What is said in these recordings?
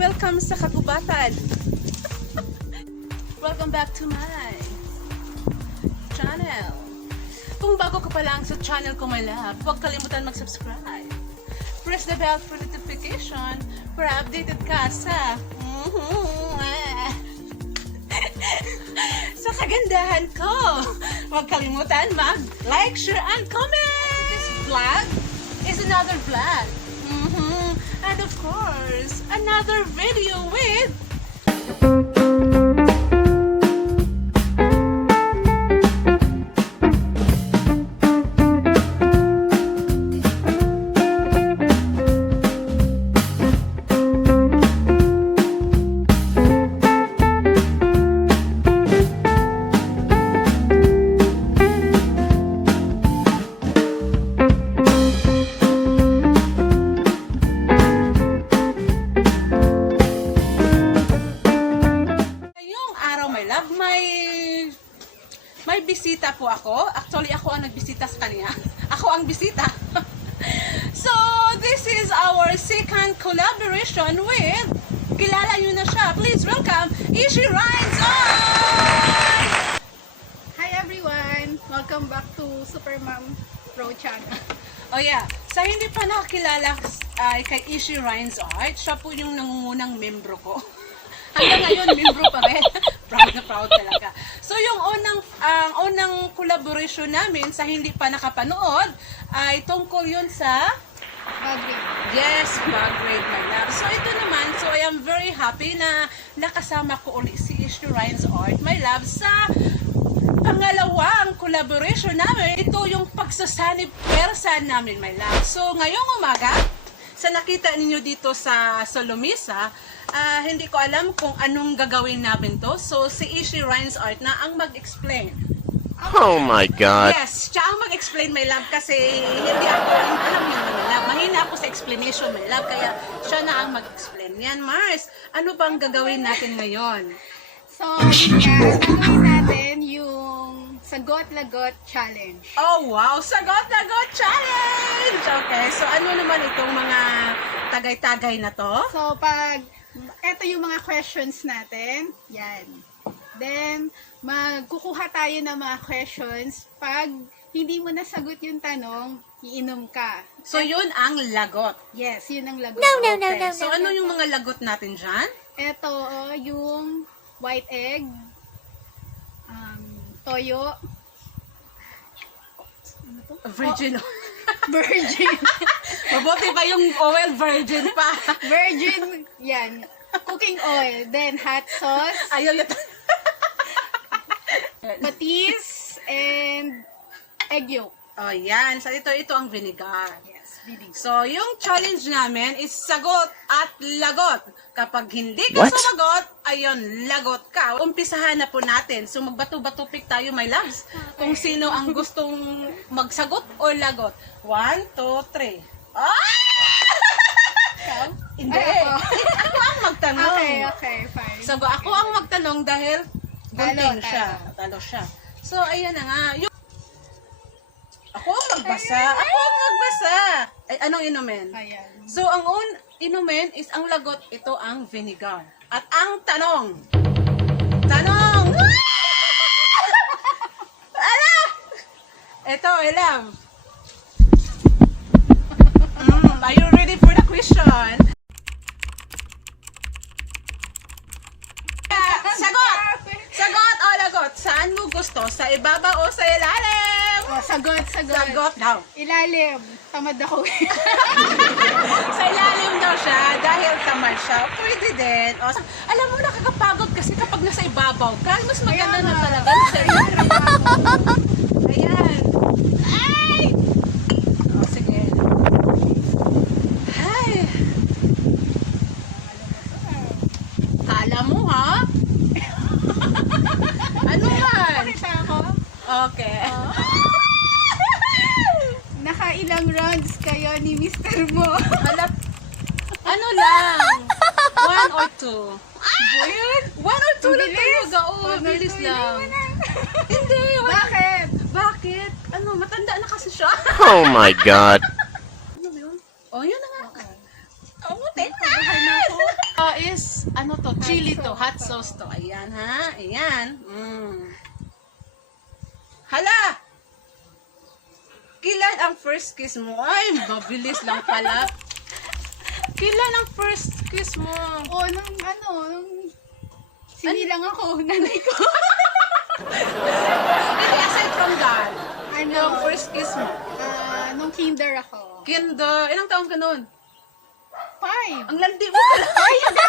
Welcome sa kagubatan. Welcome back to my channel. Kung bago ka pa lang sa channel ko, my love, huwag kalimutan mag-subscribe. Press the bell for notification para updated ka sa sa kagandahan ko. Huwag kalimutan mag-like, share, and comment. This vlog is another vlog. And of course, another video with may bisita po ako. Actually, ako ang nagbisita sa kanya. Ako ang bisita. So, this is our second collaboration with, kilala nyo na siya. Please welcome, Ishi Rides On! Hi everyone! Welcome back to Super Mom Pro Channel. Oh yeah, sa hindi pa nakakilala kay Ishi Rides Art, siya po yung nangungunang membro ko. Hanggang ngayon, membro pa rin. Proud na proud talaga. So, yung unang collaboration namin sa hindi pa nakapanood, ay tungkol yun sa Bag raid. yes, bag raid, my love. So, ito naman, so I am very happy na nakasama ko ulit si Ishi Rides Art, my love, sa pangalawang collaboration namin. Ito yung pagsasanib persa namin, my love. So, ngayong umaga, sa nakita ninyo dito sa Solomisa, hindi ko alam kung anong gagawin namin to. So, si Ishi Rides Art na ang mag-explain. Oh my God. Yes, siya ang mag-explain, my love, kasi hindi ako, alam niyo naman, my love, mahina ako sa explanation, my love, kaya siya na ang mag-explain. Yan, Mars, ano bang gagawin natin ngayon? So, gagawin natin yung Sagot-Lagot Challenge. Oh, wow! Sagot-lagot challenge! Okay, so ano naman itong mga tagay-tagay na to? So, eto yung mga questions natin. Yan. Then, magkukuha tayo ng mga questions. Pag hindi mo nasagot yung tanong, iinom ka. So, yun ang lagot. Yes, yun ang lagot. Okay. So, ano yung mga lagot natin dyan? Ito, yung white egg, toyo, ano to? Virgin. Virgin. Mabuti ba yung oil virgin pa? Virgin, yan. Cooking oil, then hot sauce, Ayaw yun. patis, and egg yolk. Oh, yan. So, ito ang vinegar. Yes, bilis. So, yung challenge namin is sagot at lagot. Kapag hindi ka What? sumagot, ayun, lagot ka. Umpisahan na po natin. So, magbato-bato pick tayo, my loves. Kung sino ang gustong magsagot o lagot. 1, 2, 3. Ah! Ikaw? Hindi. Ay, ako. Ako ang magtanong. Okay, fine. So, ako ang magtanong dahil gunting Talo, siya. Talo siya. So, ayan na nga. Ako ang magbasa. Ako ang magbasa. Ay, anong inumin? Ayan. So, ang inumin is ang lagot, ito ang vinegar. At ang tanong. Ala! Ito, Elam. Are you ready for the question? Sagot! Sagot o lagot? Saan mo gusto? Sa ibaba o sa ilalim? Oh, sagot. Sagot daw. Ilalim. Tamad ako. Sa ilalim daw siya dahil tamad siya. Pwede din. O, alam mo, nakakapagod kasi kapag nasa ibabaw ka, mas maganda na talaga sa ilalim. Ayan. Ay! O, sige. Ay. Kala mo, ha? Ano man? Pakita ako. Okay. Nakailang rounds kayo ni Mr. Mo. Halap. Ano lang? 1 or 2. Boyun? 1 or 2 lang Bilis. talaga. Oo, bilis lang. Hindi. Bakit? Bakit? Ano, matanda na kasi siya. Oh my God. Ano yun? Oh, yun na nga. Oh, Bahay na ako. Is ano to, chili to, sauce hot to. sauce to. Ayan ha, ayan. Hala! Kailan ang first kiss mo? Ay, mabilis lang pala. Kailan ang first kiss mo? O, nung sinilang ako, nanay ko. Hindi, aside from that, yung ano, first kiss mo. nung kinder ako. Kinder, ilang taon ka nun? 5. Ang landi mo pala. Ay, hindi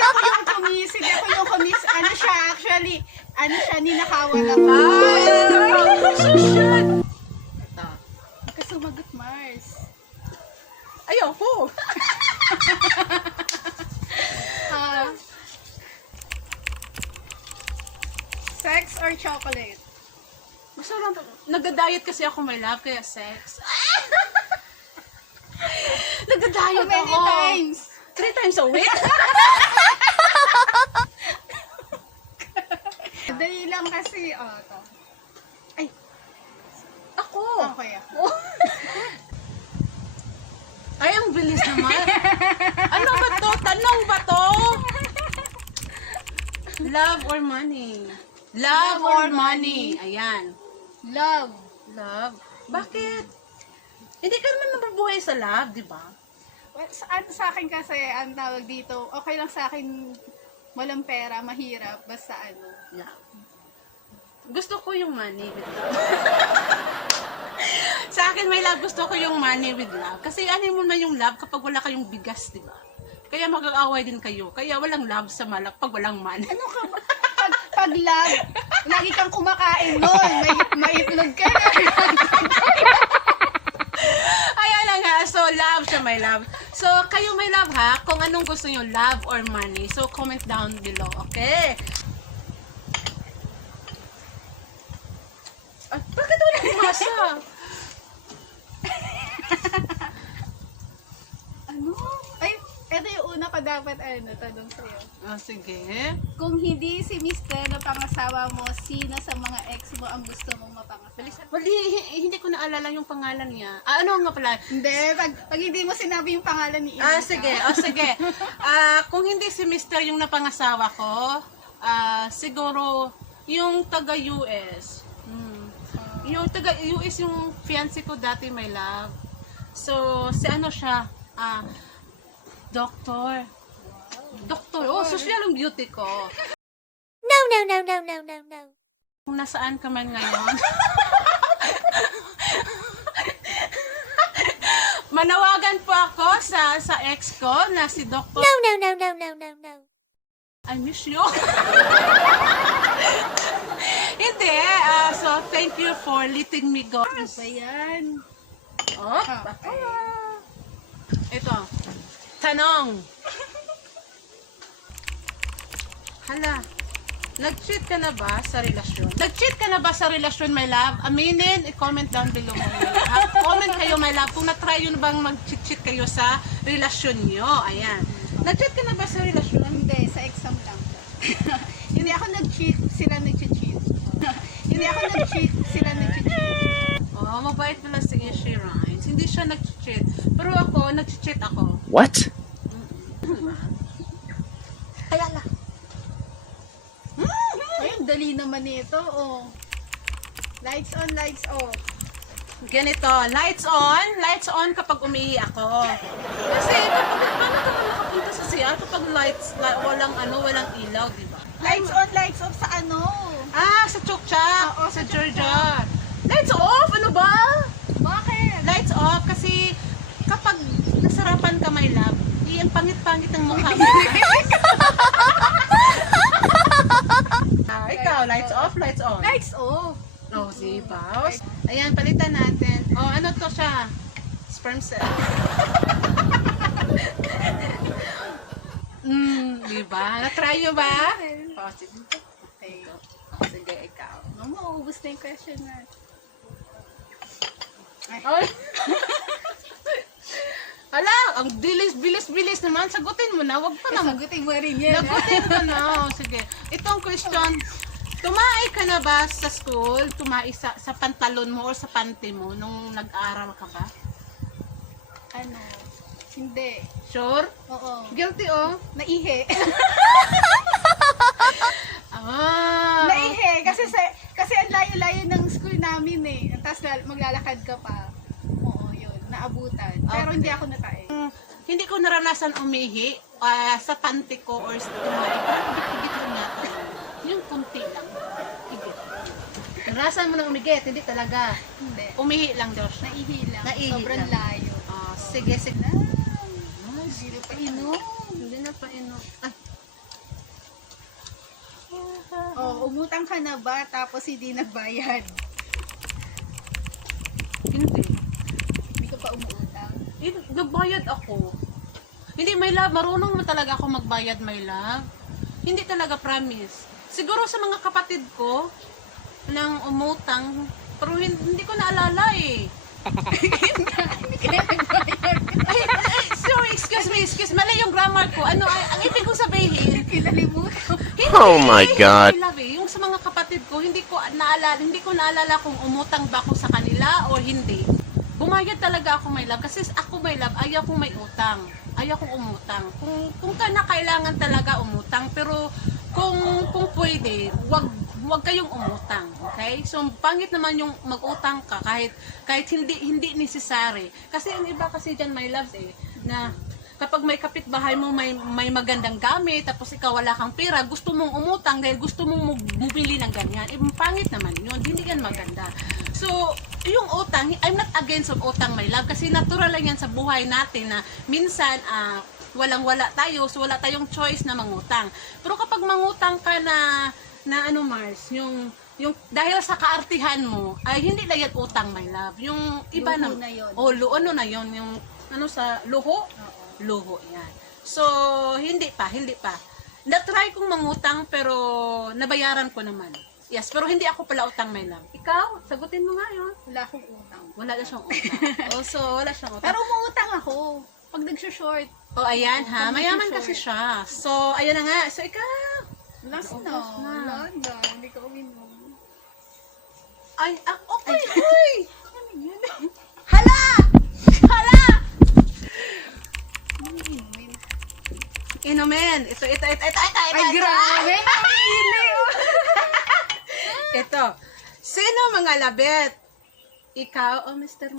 ako yung kumis. Hindi ako yung kumis. Ano siya, actually, ninakawan ako. Ay, so shit. Ito. Kasi sumagot, Mars. Ayoko. Ah, sex or chocolate? Gusto lang, nagda-diet kasi ako, my love, kaya sex. Nagda-diet How many ako. times? 3 times a week. Dali lang kasi, to. Ay, Ako. okay ako. Ay, ang bilis naman. Ano ba to? Tanong ba to? Love or money? Love or money? Ayan. Love. Love? Bakit? Hindi ka naman mabubuhay sa love, di ba? Well, sa akin kasi, ang tawag dito, okay lang sa akin, walang pera, mahirap, basta ano. Yeah. Gusto ko yung money with love. Sa akin, may love, gusto ko yung money with love. Kasi ano mo na yung love kapag wala kayong bigas, di ba? Kaya mag-aaway din kayo. Kaya walang love sa malak pag walang money. Ano ka ba? Pag love, lagi kang kumakain nun, may itlog ka na. Ayan na nga. So, love siya, my love. So, kayo, my love, ha? Kung anong gusto nyo, love or money. So, comment down below, okay? Ay, bakit wala umasa? Ano? Ay, eto yung una ko dapat, tanong sa'yo. Sige. Kung hindi si Mr. na pangasawa mo, sino sa mga ex mo ang gusto mong mapangasawa? Wali, hindi ko naalala yung pangalan niya. Ano nga pala? Hindi, pag hindi mo sinabi yung pangalan ni Sige. Sige. Kung hindi si Mr. yung napangasawa ko, siguro yung taga-US. Yung taga-US yung fiancé ko dati, my love. So, si ano siya? Doktor. Doktor. Oh, social ang beauty ko. No, no, no, no, no, no, no. Kung nasaan ka man ngayon. Manawagan po ako sa ex ko na si Doktor. No, no, no, no, no, no, no. I miss you. Hindi. So, thank you for letting me go. Ano ba yan? Oh, Okay. ito. Tanong. Hala. Nag-cheat ka na ba sa relasyon? Nag-cheat ka na ba sa relasyon, my love? Aminin, i-comment down below mo. Comment kayo, my love, kung na-try yun bang mag-cheat kayo sa relasyon nyo. Ayan. Nag-cheat ka na ba sa relasyon? Hindi, sa exam lang. Hindi ako nag-cheat, sila nag-cheat. Hindi ako nag-cheat, sila nag-cheat. Oh, mabait pala si Ishi Rhines. Hindi siya nag-cheat. Pero ako, nag-cheat ako. What? Kaya lang. Ay, ang dali naman nito, oh. Lights on, lights off. Ganito, lights on kapag umihi ako. Kasi kapag paano ka ba nakapunta sa CR kapag walang ilaw, di ba? Lights on, lights off sa ano? Sa Chokchak, Oo, sa sa Georgia. Lights off, ano ba? Bakit? Lights off kasi kapag nasarapan ka, my love, ang pangit-pangit ng mukha mo. Ikaw, lights off, lights on. Lights off. Oh, si Paus. Ayan, palitan natin. Oh, ano to siya? Sperm cell. Diba? Na-try nyo ba? Oh, sige. Okay. Oh, sige, ikaw. Mauubos na yung question na. Ay. Hala, ang bilis naman. Sagutin mo na. Wag pa naman. Sagutin mo rin yan. Sagutin mo na. Oh, sige. Itong question, tumai ka na ba sa school? Tumai sa pantalon mo or sa panty mo nung nag-aaral ka ba? Ano? Hindi. Sure? Oo. Guilty, oh. Naihi. Ah. Naihi. Kasi ang layo-layo ng school namin eh. Tapos maglalakad ka pa. Oo, yun. Naabutan. Pero Okay. hindi ako natae. Hindi ko naranasan umihi sa panty ko or sa tumay. Parang higit lang yata. Yung kunti lang. Higit. Naranasan mo na umigit, hindi talaga. Hindi. Umihi lang, Josh. Naihi lang. Naihi Sobrang lang. layo. Sige, sige. Nice. Hindi pa inom. Hindi na pa inom. Ah. Oh, umutang ka na ba tapos hindi nagbayad? Hindi. Hindi ka pa umuutang? Nagbayad ako. Hindi, my love. Marunong mo talaga ako magbayad, my love. Hindi talaga, promise. Siguro sa mga kapatid ko, nang umutang, pero hindi ko naalala eh. Hindi ka na nagbayad. Ay, sorry, excuse me. Mali yung grammar ko. Ano, ang ibig kong sabihin, Kinalimutan. Oh my God. I love eh. Yung sa mga kapatid ko, hindi ko naalala kung umutang ba ako sa kanila o hindi. Bumayad talaga ako, my love. Kasi ako, my love, ayaw kong may utang. Ayaw kong umutang. Kung kailangan talaga umutang, pero kung pwede, wag kayong umutang, okay? So pangit naman yung mag-utang ka kahit hindi necessary. Kasi ang iba kasi diyan, my loves na kapag may kapitbahay mo may magandang gamit tapos ikaw wala kang pera, gusto mong umutang dahil gusto mong bumili ng ganyan. Pangit naman yun, hindi yan maganda. So, yung utang, I'm not against of utang, my love, kasi natural lang yan sa buhay natin na minsan walang-wala tayo, so wala tayong choice na mangutang. Pero kapag mangutang ka na ano, Mars, yung dahil sa kaartihan mo, ay hindi na yan utang, my love. Yung iba Luho na yun. ano na yun, yung ano sa luho? Luho, yan. So, hindi pa. Na-try kong mangutang, pero nabayaran ko naman. Yes, pero hindi ako pala utang, my love. Ikaw, sagutin mo nga yun. Wala akong utang. Wala na siyang utang. So, wala siyang utang. Pero umuutang ako. Pag nag-short. Oh, ayan ha. Pag Mayaman nag-short. kasi siya. So, ayan na nga. So, ikaw. Last Oh, na. last na. Wala na. Hindi ka uminom. Ay, okay. Uy! Hala! Ano inumin? Inumin. Ito. Ay, grabe. Nakakili. Ito. Sino mga labet? Ikaw o Mr. Mo?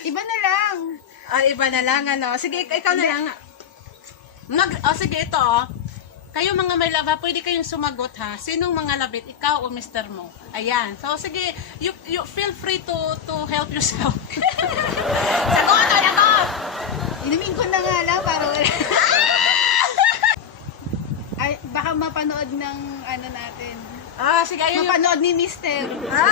Iba na lang. Iba na lang, ano. Sige, ikaw na lang. Sige, ito, Kayo mga may lava, pwede kayong sumagot, ha? Sinong mga labit? Ikaw o Mr. Mo? Ayan. So, sige, you feel free to help yourself. Sagot! Inumin ko na nga lang para wala. Ay, baka mapanood ng ano natin. Sige, ayun yung... Mapanood ni Mister.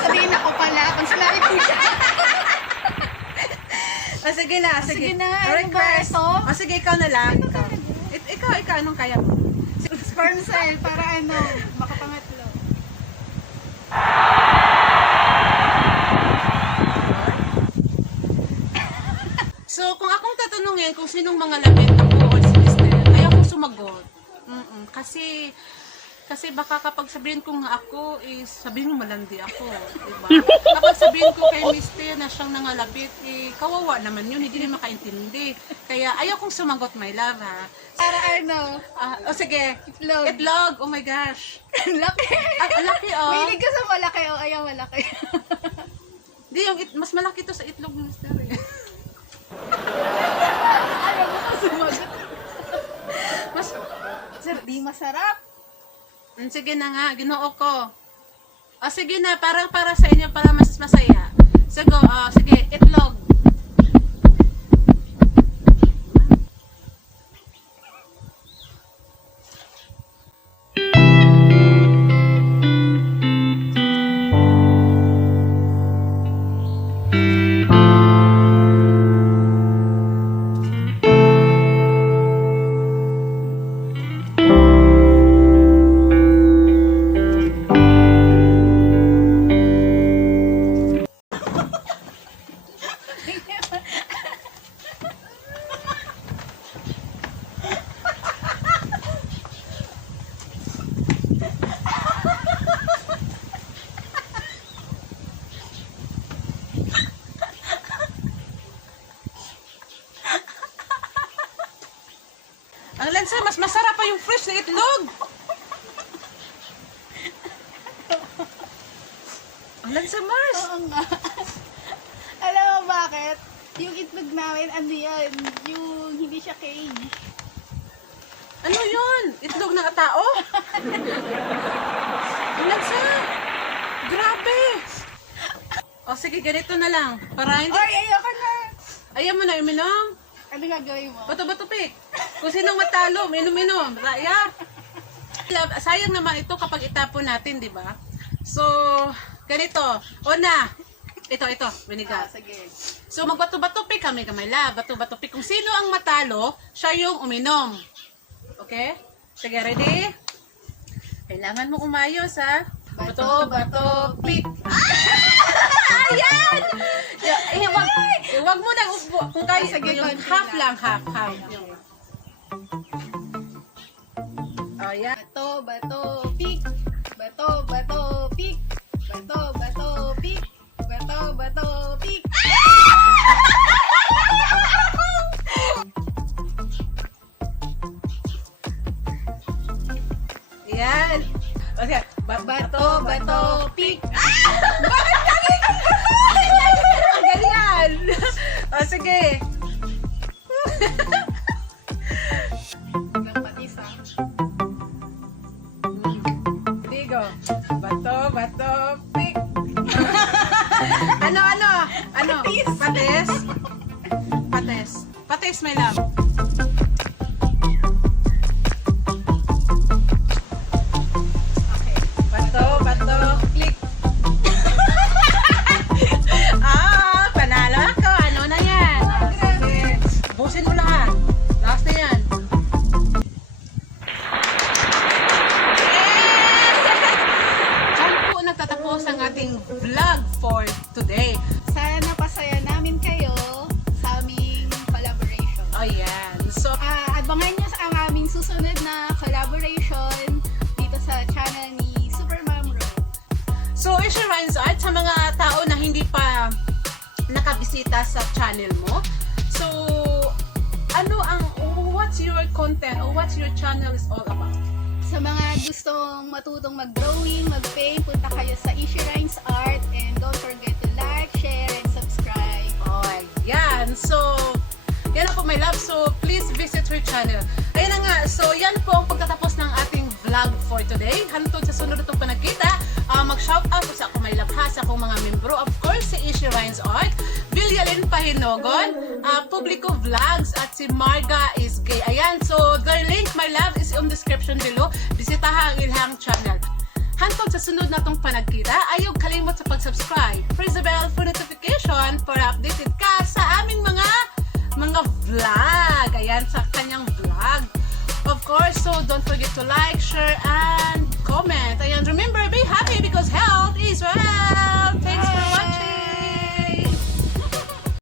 Sabihin ako pala. Kung sinabi ko siya. sige na. Sige na, ano ba Request. ito? Sige, ikaw na lang. Ikaw, anong kaya mo? Sperm cell para ano, makapangatlo. So, kung akong tatanungin kung sinong mga labit ako o si Mister, ayaw kong sumagot. Kasi baka kapag sabihin ko nga ako, sabihin mo malandi ako. Diba? Kapag sabihin ko kay Mister na siyang nangalabit, kawawa naman yun, hindi rin makaintindi. Kaya ayaw kong sumagot, my love, ha? Para ano, Sige. Itlog. Itlog, oh my gosh. laki. Laki, oh. Mahilig ka sa malaki o ayaw malaki. Hindi, mas malaki to sa itlog ni Mister. Ayaw mo ka sumagot. Mas, Di masarap. sige na nga, ginoo ko. Sige na, para sa inyo, para mas masaya. Sige, itlog. Lansa, mas masarap pa yung fresh na itlog. Ang Lansa Mars. Oo nga. Alam mo bakit? Yung itlog namin, ano yan? Yung hindi siya cage. Ano yun? Itlog ng tao? Ang Lansa. Grabe. O sige, ganito na lang. Para hindi... Oy, ayoko na! Ayaw mo na uminom. Ano gagawin mo? Bato-bato pik. Kung sinong matalo, minom-minom. Raya. Sayang naman ito kapag itapon natin, di ba? So, ganito. Una, ito, vinegar. Sige. So, magbato-bato pik kami, kamay lab. Bato-bato pik. Kung sino ang matalo, siya yung uminom. Okay? Sige, ready? Kailangan mo umayos, ha? Bato-bato pik. Ayan! Huwag mo na, kung kaya, Sige, yung konti half lang. lang, half. Ayan. Bato, bato, pik. Bato, bato, pik. Bato, bato, pik. Bato, bato, pik. Ayan. Okay. Bato, bato, pik. Ang galingan. O, sige. Lang patis ah. Digo. Bato, pik. Ano? Patis, my love. Bato, click. Panalo ako. Ano na yan? Sige. Busin mo lahat. Last na yan. Diyan po nagtatapos ang ating vlog for today. Sana napasaya namin kayo sa aming collaboration. Oh, yan. So, Abangan nyo ang aming susunod na collaboration dito sa channel ni Super Mom Ro. So, Isha Ryan's Art, sa mga tao na hindi pa nakabisita sa channel mo, so, what's your content or what's your channel is all about? Sa mga gustong matutong mag-drawing, mag-paint, punta kayo sa Isha Ryan's Art and don't forget to like, share, and subscribe. Oh, yan. So, yan na po, my love. So, please visit her channel. Ayun na nga. So, yan po ang pagtatapos ng ating vlog for today. Hantod sa sunod itong panagkita. Mag-shout out po sa ako may labha sa akong mga membro. Of course, si Isha Ryan's Art, Villalin Pahinogon, Publico Vlogs, at si Marga is Gay. Ayan. So, their link, my love, is in description below. Bisitahan ang ilang channel. Hantod sa sunod na itong panagkita, ayaw kalimot sa pag-subscribe. Press the bell for notification para updated ka sa aming mga vlog. Ayan, sa kanyang vlog. Of course, so don't forget to like, share, and